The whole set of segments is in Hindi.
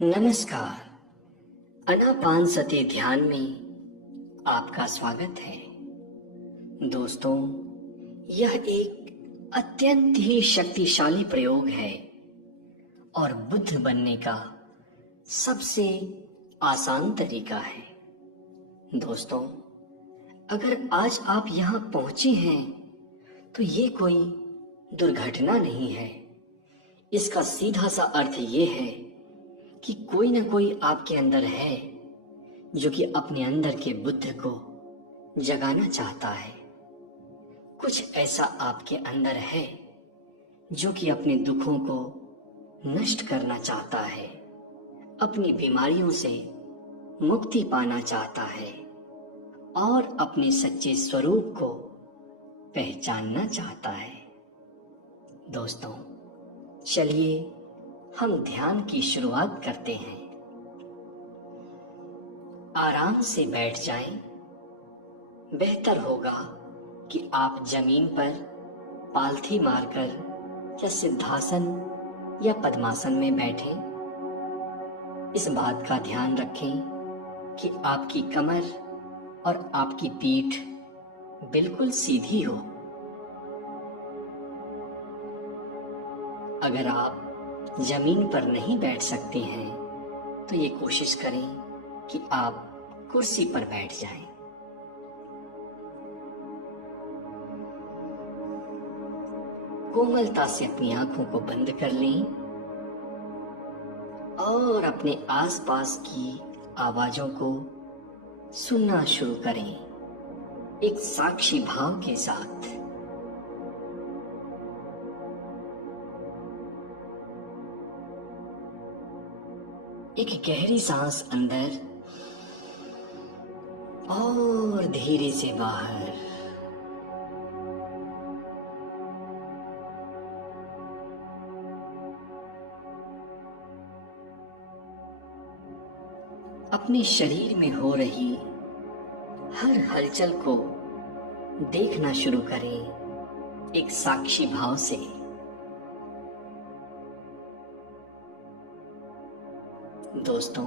नमस्कार। अनापानसति ध्यान में आपका स्वागत है। दोस्तों, यह एक अत्यंत ही शक्तिशाली प्रयोग है और बुद्ध बनने का सबसे आसान तरीका है। दोस्तों, अगर आज आप यहाँ पहुँचे हैं तो ये कोई दुर्घटना नहीं है। इसका सीधा सा अर्थ ये है कि कोई ना कोई आपके अंदर है जो कि अपने अंदर के बुद्ध को जगाना चाहता है। कुछ ऐसा आपके अंदर है जो कि अपने दुखों को नष्ट करना चाहता है, अपनी बीमारियों से मुक्ति पाना चाहता है और अपने सच्चे स्वरूप को पहचानना चाहता है। दोस्तों, चलिए हम ध्यान की शुरुआत करते हैं। आराम से बैठ जाएं। बेहतर होगा कि आप जमीन पर पालथी मारकर या सिद्धासन या पद्मासन में बैठें। इस बात का ध्यान रखें कि आपकी कमर और आपकी पीठ बिल्कुल सीधी हो। अगर आप जमीन पर नहीं बैठ सकते हैं तो ये कोशिश करें कि आप कुर्सी पर बैठ जाएं। कोमलता से अपनी आंखों को बंद कर लें और अपने आसपास की आवाजों को सुनना शुरू करें, एक साक्षी भाव के साथ। एक गहरी सांस अंदर और धीरे से बाहर। अपने शरीर में हो रही हर हलचल को देखना शुरू करें, एक साक्षी भाव से। दोस्तों,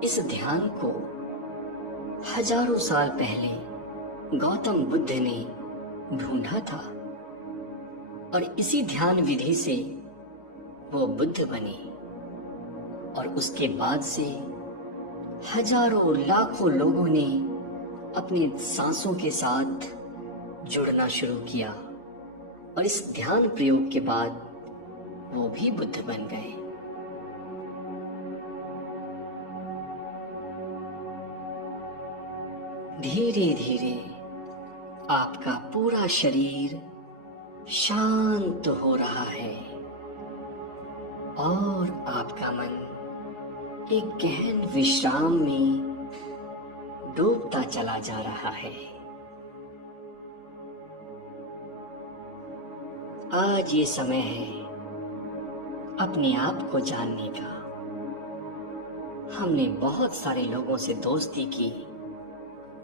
इस ध्यान को हजारों साल पहले गौतम बुद्ध ने ढूंढा था और इसी ध्यान विधि से वो बुद्ध बने और उसके बाद से हजारों लाखों लोगों ने अपने सांसों के साथ जुड़ना शुरू किया और इस ध्यान प्रयोग के बाद वो भी बुद्ध बन गए। धीरे धीरे आपका पूरा शरीर शांत हो रहा है और आपका मन एक गहन विश्राम में डूबता चला जा रहा है। आज ये समय है अपने आप को जानने का। हमने बहुत सारे लोगों से दोस्ती की,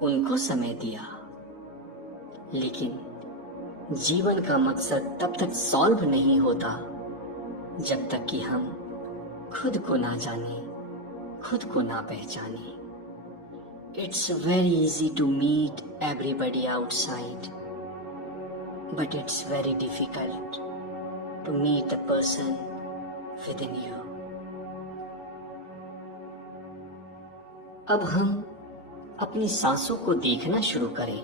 उनको समय दिया, लेकिन जीवन का मकसद तब तक सॉल्व नहीं होता जब तक कि हम खुद को ना जाने, खुद को ना पहचाने। It's very easy to meet everybody outside, but it's very difficult to meet the person within you. अब हम अपनी सांसों को देखना शुरू करें।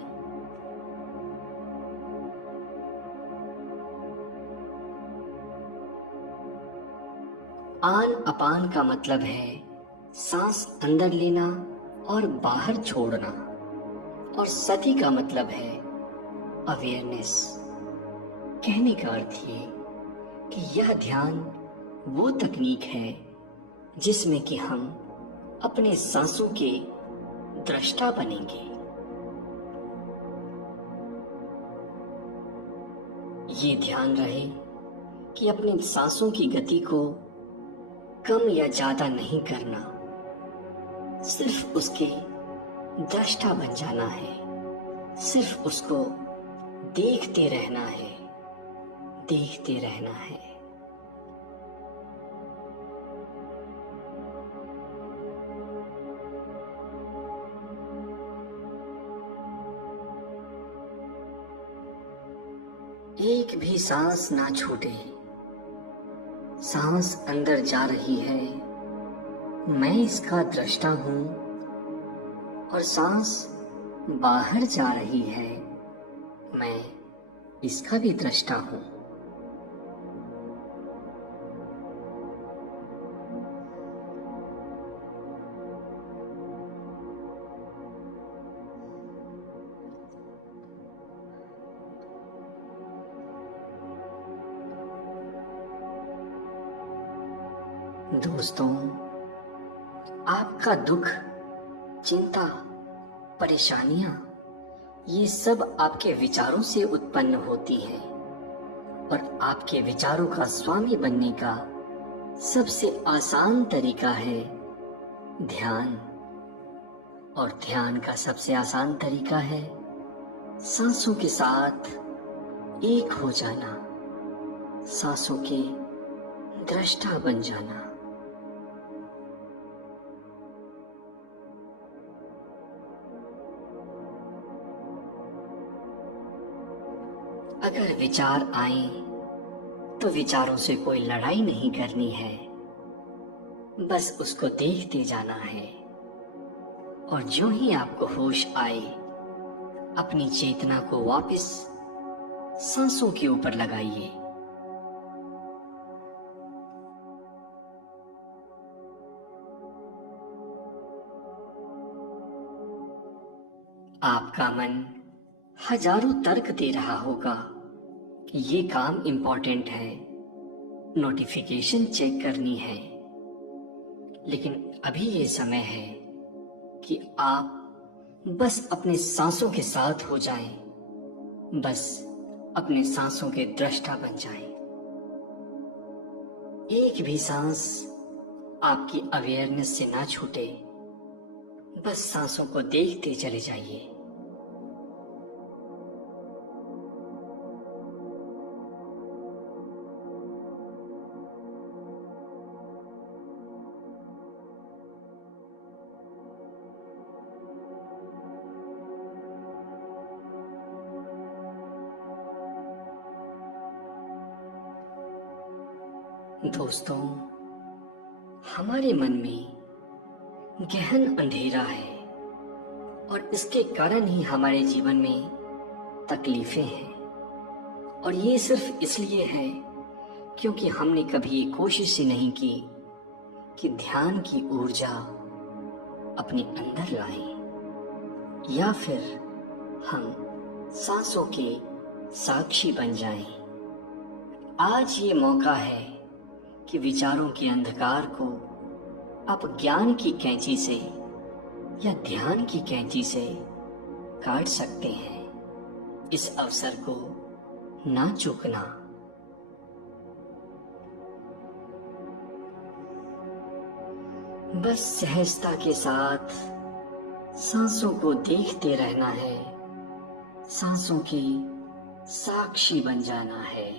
आन अपान का मतलब है सांस अंदर लेना और बाहर छोड़ना, और सति का मतलब है अवेयरनेस। कहने का अर्थ ये कि यह ध्यान वो तकनीक है जिसमें कि हम अपने सांसों के दृष्टा बनेंगे। ये ध्यान रहे कि अपनी सांसों की गति को कम या ज्यादा नहीं करना, सिर्फ उसके दृष्टा बन जाना है, सिर्फ उसको देखते रहना है, देखते रहना है। एक भी सांस ना छूटे। सांस अंदर जा रही है, मैं इसका दृष्टा हूं, और सांस बाहर जा रही है, मैं इसका भी दृष्टा हूं। दोस्तों, आपका दुख, चिंता, परेशानियां, ये सब आपके विचारों से उत्पन्न होती हैं, और आपके विचारों का स्वामी बनने का सबसे आसान तरीका है ध्यान। और ध्यान का सबसे आसान तरीका है सांसों के साथ एक हो जाना, सांसों के दृष्टा बन जाना। अगर विचार आए तो विचारों से कोई लड़ाई नहीं करनी है, बस उसको देखते जाना है। और जो ही आपको होश आए, अपनी चेतना को वापस सांसों के ऊपर लगाइए। आपका मन हजारों तर्क दे रहा होगा कि ये काम इम्पोर्टेंट है, नोटिफिकेशन चेक करनी है, लेकिन अभी ये समय है कि आप बस अपने सांसों के साथ हो जाएं, बस अपने सांसों के दृष्टा बन जाएं। एक भी सांस आपकी अवेयरनेस से ना छूटे, बस सांसों को देखते चले जाइए। दोस्तों, हमारे मन में गहन अंधेरा है, और इसके कारण ही हमारे जीवन में तकलीफें हैं। और ये सिर्फ इसलिए है क्योंकि हमने कभी ये कोशिश ही नहीं की कि ध्यान की ऊर्जा अपने अंदर लाएं, या फिर हम सांसों के साक्षी बन जाएं। आज ये मौका है कि विचारों के अंधकार को आप ज्ञान की कैंची से या ध्यान की कैंची से काट सकते हैं। इस अवसर को ना चूकना। बस सहजता के साथ सांसों को देखते रहना है, सांसों की साक्षी बन जाना है।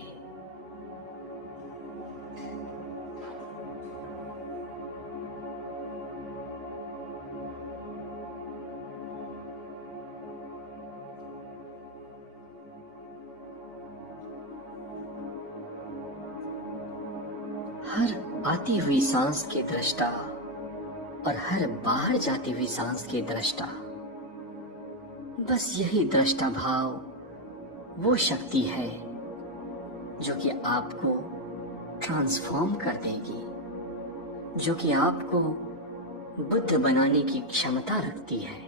हर आती हुई सांस के दृष्टा और हर बाहर जाती हुई सांस के दृष्टा, बस यही दृष्टा भाव वो शक्ति है जो कि आपको ट्रांसफॉर्म कर देगी, जो कि आपको बुद्ध बनाने की क्षमता रखती है।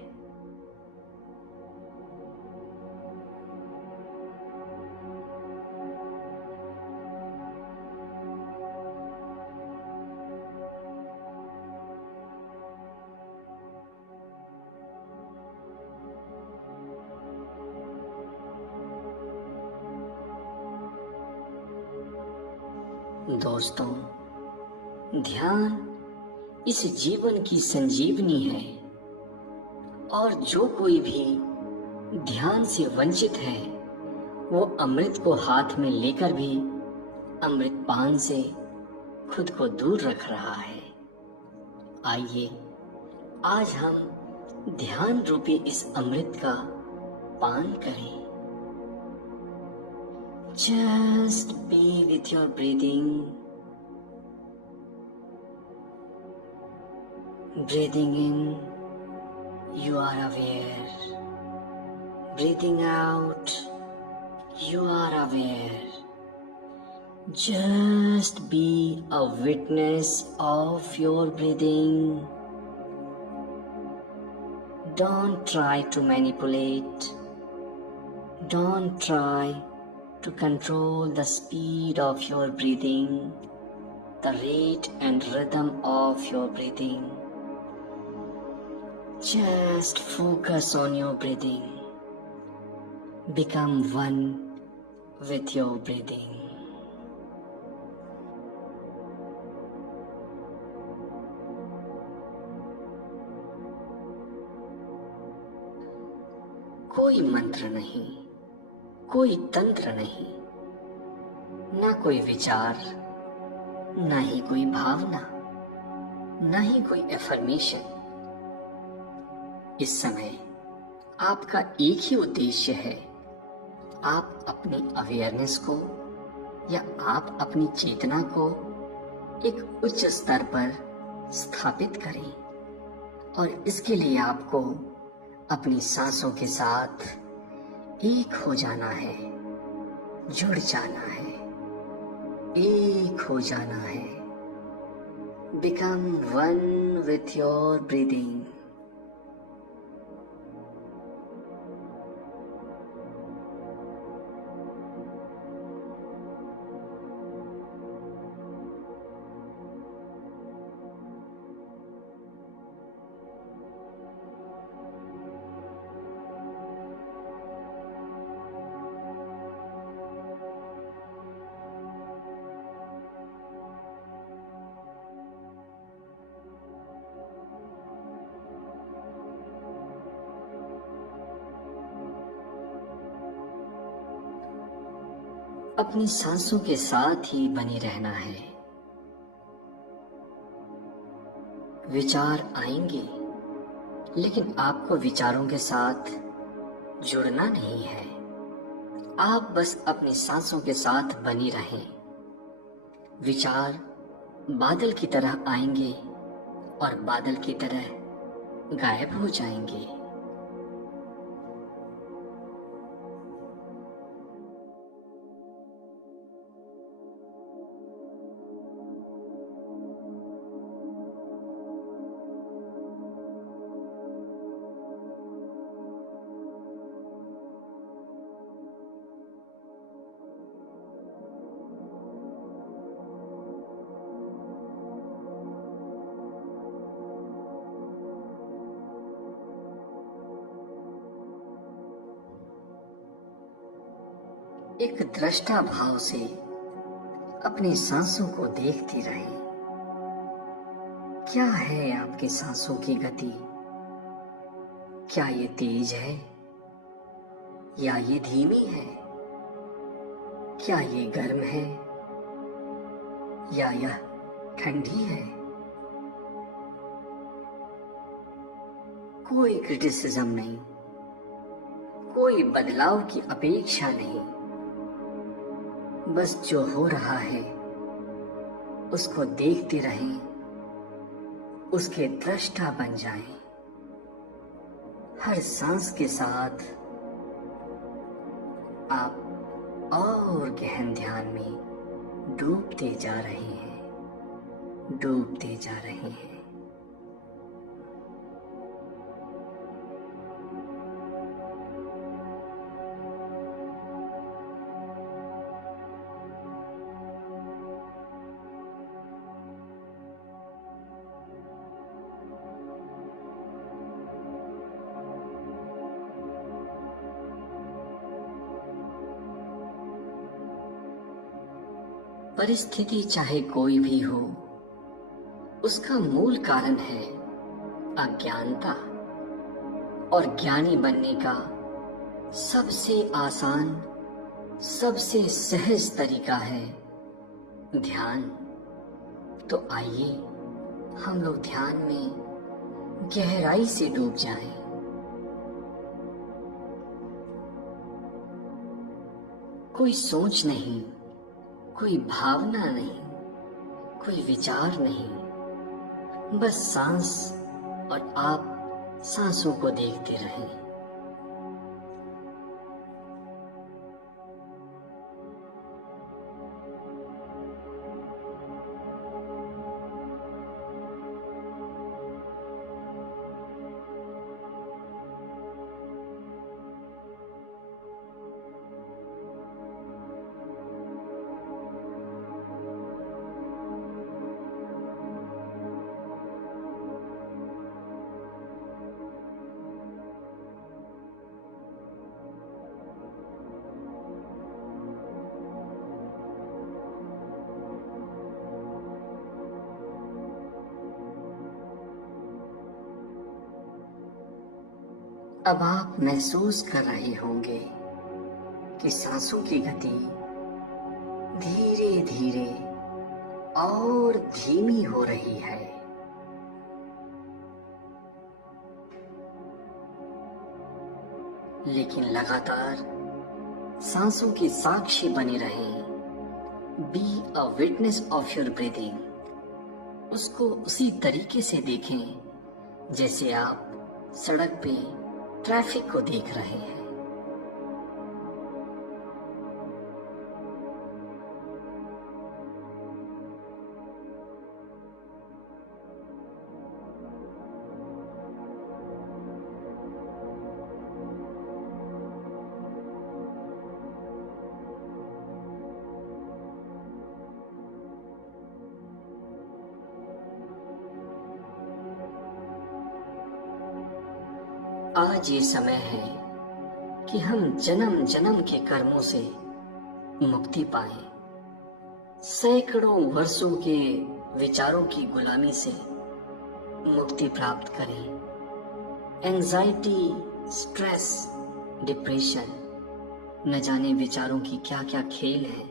दोस्तों, ध्यान इस जीवन की संजीवनी है, और जो कोई भी ध्यान से वंचित है वो अमृत को हाथ में लेकर भी अमृत पान से खुद को दूर रख रहा है। आइए आज हम ध्यान रूपी इस अमृत का पान करें। Just be with your breathing. Breathing in, you are aware. Breathing out, you are aware. Just be a witness of your breathing. Don't try to manipulate. Don't try to control the speed of your breathing, the rate and rhythm of your breathing. Just focus on your breathing. Become one with your breathing. कोई मंत्र नहीं, कोई तंत्र नहीं, ना कोई विचार, ना ही कोई भावना, ना ही कोई एफर्मेशन। इस समय आपका एक ही उद्देश्य है, आप अपनी अवेयरनेस को या आप अपनी चेतना को एक उच्च स्तर पर स्थापित करें और इसके लिए आपको अपनी सांसों के साथ एक हो जाना है, जुड़ जाना है, एक हो जाना है। Become one with your breathing. अपनी सांसों के साथ ही बने रहना है। विचार आएंगे, लेकिन आपको विचारों के साथ जुड़ना नहीं है। आप बस अपनी सांसों के साथ बने रहें। विचार बादल की तरह आएंगे और बादल की तरह गायब हो जाएंगे। एक दृष्टा भाव से अपनी सांसों को देखती रहें। क्या है आपकी सांसों की गति? क्या ये तेज है या ये धीमी है? क्या ये गर्म है या यह ठंडी है? कोई क्रिटिसिज्म नहीं, कोई बदलाव की अपेक्षा नहीं। बस जो हो रहा है उसको देखते रहें, उसके दृष्टा बन जाएं। हर सांस के साथ आप और गहन ध्यान में डूबते जा रहे हैं, डूबते जा रहे हैं। परिस्थिति चाहे कोई भी हो, उसका मूल कारण है अज्ञानता। और ज्ञानी बनने का सबसे आसान, सबसे सहज तरीका है ध्यान। तो आइए हम लोग ध्यान में गहराई से डूब जाएं। कोई सोच नहीं, कोई भावना नहीं, कोई विचार नहीं, बस सांस और आप सांसों को देखते रहें। अब आप महसूस कर रहे होंगे कि सांसों की गति धीरे धीरे और धीमी हो रही है। लेकिन लगातार सांसों के साक्षी बने रहें। Be a witness of your breathing. उसको उसी तरीके से देखें जैसे आप सड़क पे ट्रैफिक को देख रहे हैं। आज ये समय है कि हम जन्म जन्म के कर्मों से मुक्ति पाएं, सैकड़ों वर्षों के विचारों की गुलामी से मुक्ति प्राप्त करें। एंजाइटी, स्ट्रेस, डिप्रेशन, न जाने विचारों की क्या क्या खेल हैं,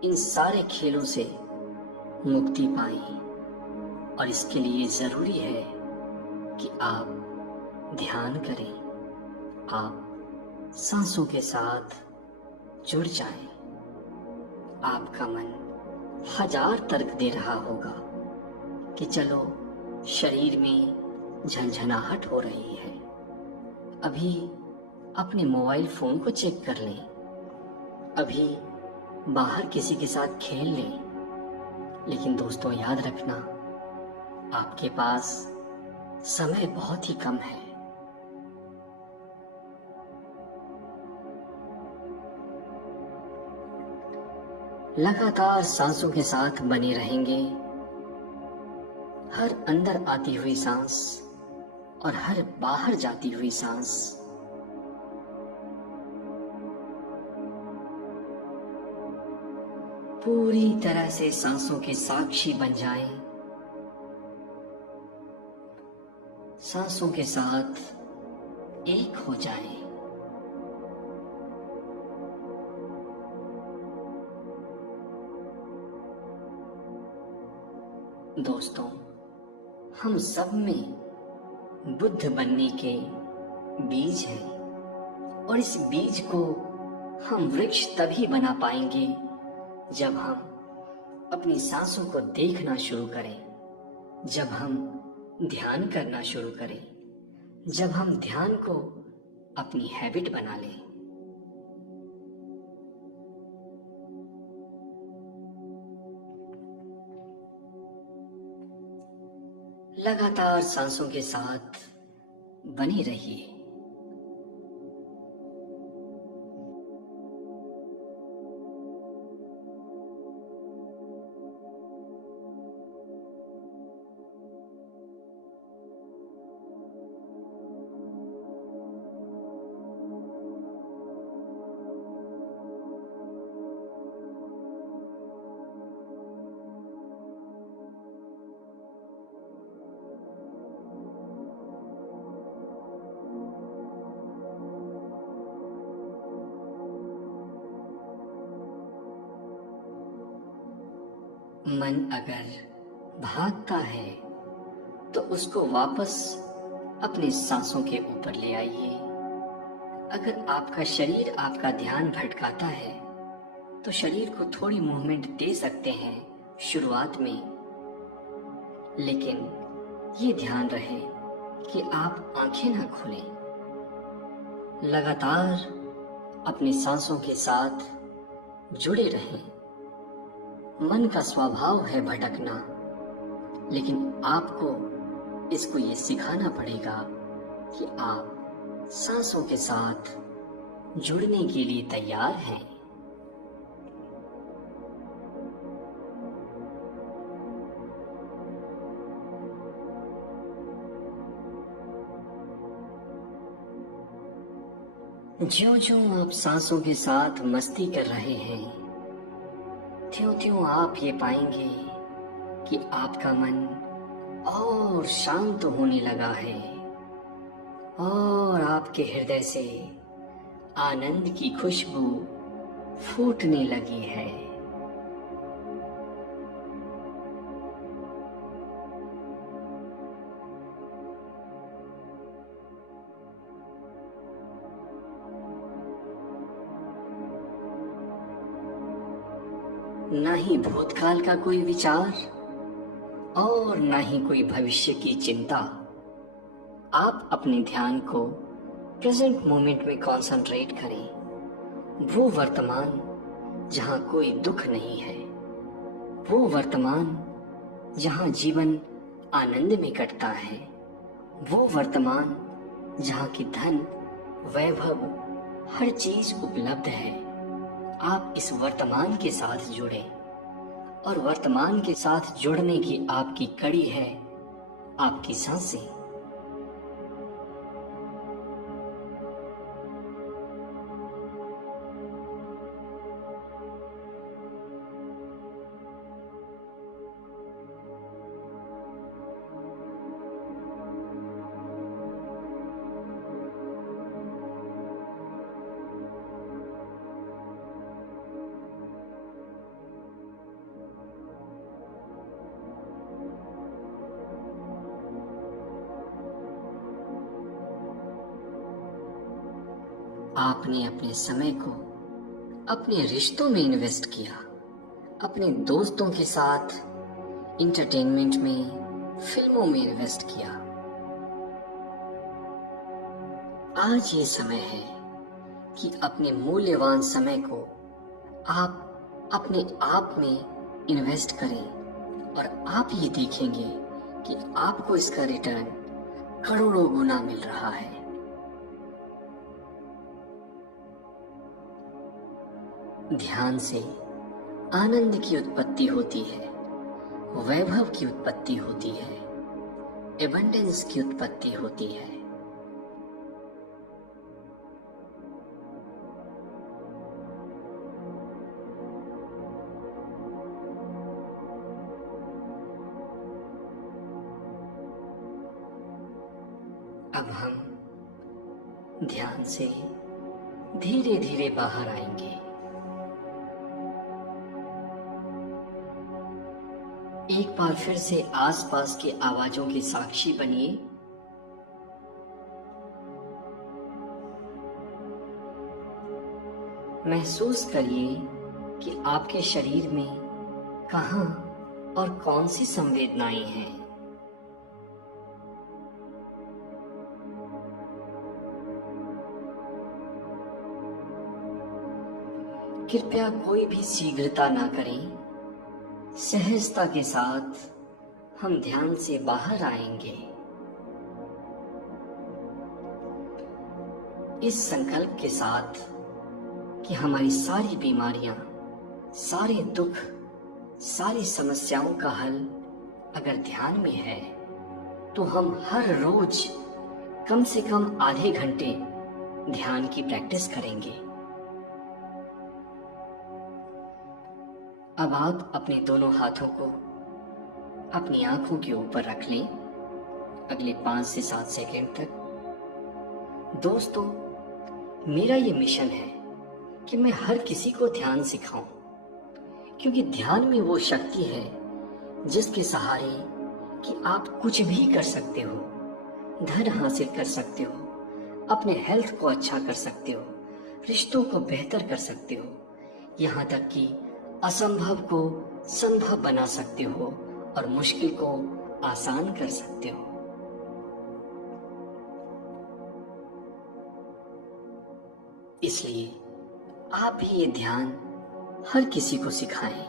इन सारे खेलों से मुक्ति पाएं। और इसके लिए जरूरी है कि आप ध्यान करें, आप सांसों के साथ जुड़ जाएं। आपका मन हजार तर्क दे रहा होगा कि चलो शरीर में झंझनाहट हो रही है, अभी अपने मोबाइल फोन को चेक कर लें, अभी बाहर किसी के साथ खेल लें। लेकिन दोस्तों याद रखना, आपके पास समय बहुत ही कम है। लगातार सांसों के साथ बने रहेंगे। हर अंदर आती हुई सांस और हर बाहर जाती हुई सांस पूरी तरह से सांसों के साक्षी बन जाएं। सांसों के साथ एक हो जाएं। दोस्तों, हम सब में बुद्ध बनने के बीज हैं और इस बीज को हम वृक्ष तभी बना पाएंगे जब हम अपनी सांसों को देखना शुरू करें, जब हम ध्यान करना शुरू करें, जब हम ध्यान को अपनी हैबिट बना लें। लगातार सांसों के साथ बने रहिए। मन अगर भागता है तो उसको वापस अपने सांसों के ऊपर ले आइए। अगर आपका शरीर आपका ध्यान भटकाता है तो शरीर को थोड़ी मूवमेंट दे सकते हैं शुरुआत में, लेकिन ये ध्यान रहे कि आप आंखें ना खोलें। लगातार अपनी सांसों के साथ जुड़े रहें। मन का स्वभाव है भटकना, लेकिन आपको इसको ये सिखाना पड़ेगा कि आप सांसों के साथ जुड़ने के लिए तैयार हैं। ज्यों-ज्यों आप सांसों के साथ मस्ती कर रहे हैं, त्यों-त्यों आप ये पाएंगे कि आपका मन और शांत होने लगा है और आपके हृदय से आनंद की खुशबू फूटने लगी है। ना ही भूतकाल का कोई विचार और ना ही कोई भविष्य की चिंता। आप अपने ध्यान को प्रेजेंट मोमेंट में कंसंट्रेट करें। वो वर्तमान जहां कोई दुख नहीं है, वो वर्तमान जहां जीवन आनंद में कटता है, वो वर्तमान जहां की धन, वैभव, हर चीज उपलब्ध है। आप इस वर्तमान के साथ जुड़ें और वर्तमान के साथ जुड़ने की आपकी कड़ी है आपकी सांसें। आपने अपने समय को अपने रिश्तों में इन्वेस्ट किया, अपने दोस्तों के साथ इंटरटेनमेंट में, फिल्मों में इन्वेस्ट किया। आज ये समय है कि अपने मूल्यवान समय को आप अपने आप में इन्वेस्ट करें और आप ये देखेंगे कि आपको इसका रिटर्न करोड़ों गुना मिल रहा है। ध्यान से आनंद की उत्पत्ति होती है, वैभव की उत्पत्ति होती है, एबंडेंस की उत्पत्ति होती है। अब हम ध्यान से धीरे धीरे बाहर आएंगे। एक बार फिर से आसपास की आवाजों की साक्षी बनिए। महसूस करिए कि आपके शरीर में कहां और कौन सी संवेदनाएं हैं। कृपया कोई भी शीघ्रता ना करें। सहजता के साथ हम ध्यान से बाहर आएंगे। इस संकल्प के साथ कि हमारी सारी बीमारियां, सारे दुख, सारी समस्याओं का हल अगर ध्यान में है तो हम हर रोज कम से कम आधे घंटे ध्यान की प्रैक्टिस करेंगे। अब आप अपने दोनों हाथों को अपनी आंखों के ऊपर रख लें अगले 5 से 7 सेकंड तक। दोस्तों, मेरा ये मिशन है कि मैं हर किसी को ध्यान सिखाऊं, क्योंकि ध्यान में वो शक्ति है जिसके सहारे कि आप कुछ भी कर सकते हो, धन हासिल कर सकते हो, अपने हेल्थ को अच्छा कर सकते हो, रिश्तों को बेहतर कर सकते हो, यहाँ तक कि असंभव को संभव बना सकते हो और मुश्किल को आसान कर सकते हो। इसलिए आप भी ये ध्यान हर किसी को सिखाएं।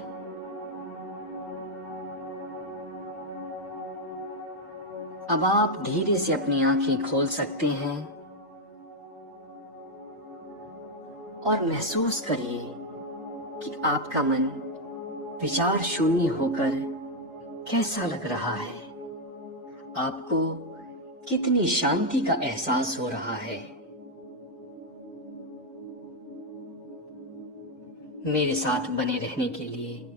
अब आप धीरे से अपनी आंखें खोल सकते हैं और महसूस करिए कि आपका मन विचार शून्य होकर कैसा लग रहा है। आपको कितनी शांति का एहसास हो रहा है। मेरे साथ बने रहने के लिए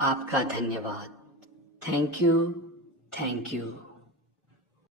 आपका धन्यवाद। Thank you, thank you.